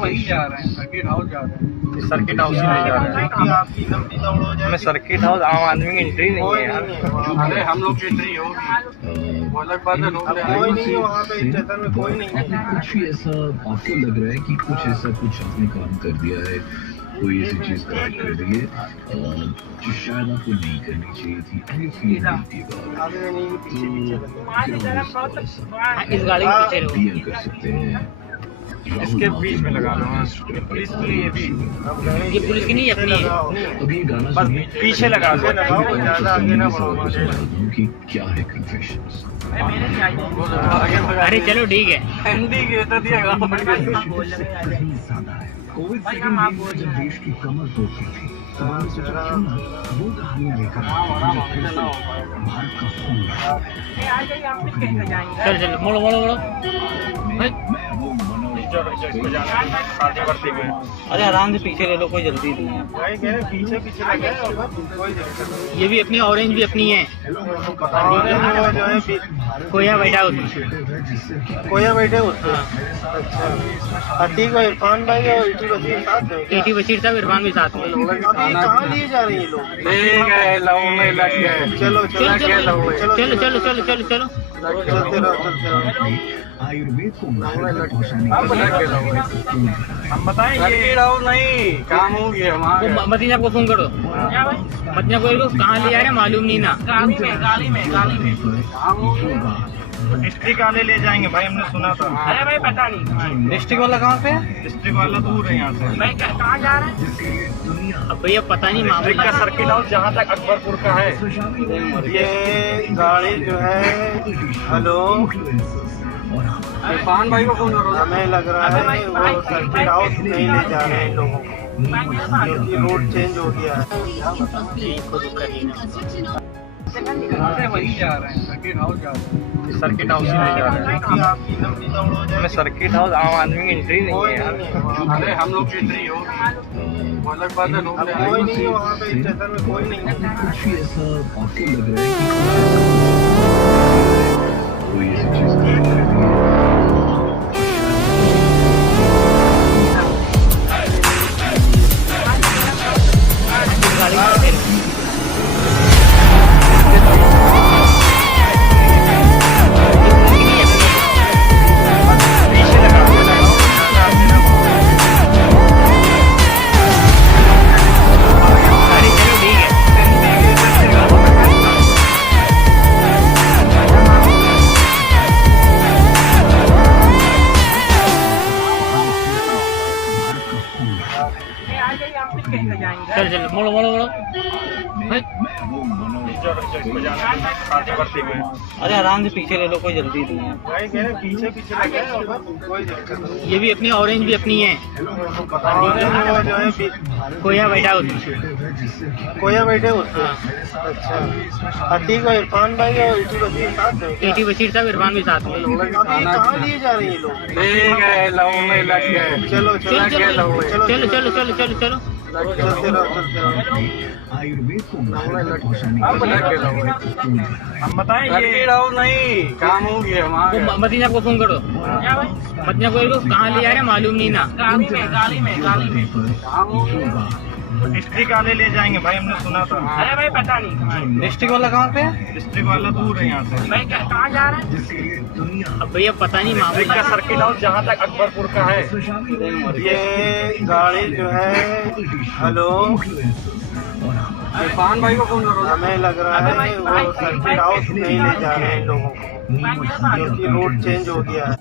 वही जा रहे हैं सर्किट हाउस जा रहे हैं। सर्किट हाउस में जा रहे हैं सर्किट हाउस आम आदमी की एंट्री नहीं है यार। अरे हम लोग की एंट्री होगी। वो अलग बात है लोग कोई नहीं है वहाँ पे स्टेशन में कोई नहीं है। कुछ ऐसा आपको लग रहा है कि कुछ ऐसा कुछ आपने काम कर दिया है कोई ऐसी चीज़ करेक्ट कर दी है जो शायद आपको नहीं करनी चाहिए थी फील आगे नहीं पीछे पीछे लगे इस गाड़ी के पीछे रहो क्लियर कर सकते हैं। इसके बीच में लगा लो हाँ। ये पुलिस के लिए भी। ये पुलिस की नहीं अपनी। है। अभी गाना बस पीछे लगा दो ज़्यादा आगे ना बढ़ो आपको समझा दूँ कि क्या है कन्फेशंस अरे चलो ठीक है। हिंदी के तो दिया है कोविड जब देश की कमर तोड़ दी थी तो सोचा क्यों ना वो कहानियाँ लेकर फिर से भारत का खून। चलो चलो मोड़ो मोड़ो मोड़ो अरे आराम से पीछे ले लो कोई जल्दी नहीं है। भाई कह रहे पीछे पीछे लगे कोई दिक्कत नहीं। ये भी अपनी ऑरेंज भी अपनी है। है कोया बैठा उसमें। कोया बैठे उसमें। अच्छा। हाँ, ठीक इरफान भाई और ईटी बशीर साथ है एटी बशीर साहब इरफान भी साथ में अभी कहाँ लिए जा रहे हैं ये लोग? ठीक है लव में लग गए। चलो चलो चलो चलो चलो चलो चलो चलो चलो। चलते रहो चलते रहो आयुर्वेद को भारत तक पहुँचाने के लग गए लोग। लिए है। हम बताएँ सर्किट नहीं काम हो गया वो हमारे म- मदीना को फ़ोन करो। मदीना को कहाँ ले जा रहे मालूम नहीं ना। गाड़ी में गाड़ी में गाड़ी में। डिस्ट्रिक्ट वाले ले जाएँगे भाई हमने सुना था। अरे भाई पता नहीं। डिस्ट्रिक्ट वाला कहाँ पे डिस्ट्रिक्ट वाला दूर है यहाँ से। भाई कहाँ जा रहे हैं? अब भैया पता नहीं मामला का सर्किट हाउस जहाँ तक अकबरपुर का है। ये गाड़ी जो है हेलो? इरफान भाई को फ़ोन करो। हमें लग रहा है वो सर्किट हाउस नहीं ले जा रहे हैं इन लोगों को। क्योंकि रोड चेंज हो गया है। वही जा रहे हैं सर्किट हाउस जा रहे हैं। सर्किट हाउस में जा रहे हैं। हो सर्किट हाउस आम आदमी की एंट्री नहीं है यार। अरे हम लोग की एंट्री होगी अलग बात है लोग कोई नहीं वहाँ पे स्टेशन में कोई नहीं। है कुछ ऐसा लग रहा है कि कोई ऐसी चीज़ चलो चलो मोड़ो मोड़ो मोड़ो अरे आराम से पीछे ले लो कोई जल्दी नहीं है। पीछे पीछे लगे कोई दिक्कत नहीं ये भी अपनी ऑरेंज भी अपनी है। है कोया बैठा उसमें कोया बैठे उसमें अच्छा। हाँ, ठीक है इरफान भाई और इटी बशीर साथ है? बशीर साहब इरफान भी साथ में कहाँ लिए जा रहे हैं ये लोग है चलो चलो चलो चलो चलो चलो चलो। आयुर्वेद को नहीं काम हो गया मदीना को फ़ोन करो। मदीना को कहाँ ले जा रहे मालूम नहीं ना। में में में डिस्ट्रिक्ट वाले ले जाएँगे भाई हमने सुना था। अरे भाई पता नहीं डिस्ट्रिक्ट वाला कहाँ पे है? डिस्ट्रिक्ट वाला दूर है यहाँ से। भाई कहाँ जा रहे हैं? अब भैया पता नहीं डिस्ट्रिक्ट का मामला सर्किट हाउस जहाँ तक अकबरपुर का है। ये गाड़ी जो है हेलो। इरफान भाई को फ़ोन करो। हमें लग रहा है वो सर्किट हाउस नहीं ले जा रहे हैं लोगों को। क्योंकि रोड चेंज हो? गया। है